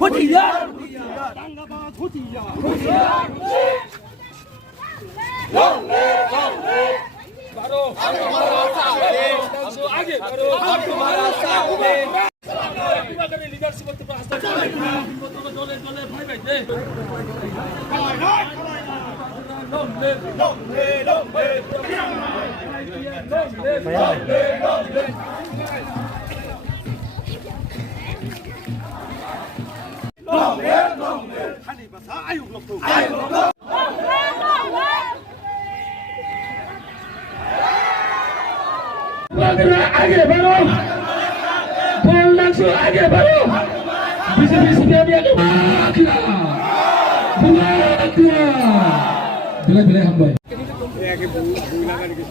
হুঁশিয়ার দাঙ্গাবাজ হুঁশিয়ার বারো আগে লিডারশিপ করতে দলে দলে ভাই ভাই দে খালি বাসা আয়ুব লোক আগে বাড়ো বল লাগছো আগে বাড়ো বিজেপি সিপিএম আগে বিলাই হাম ভাই আগে বই লাগা দিকে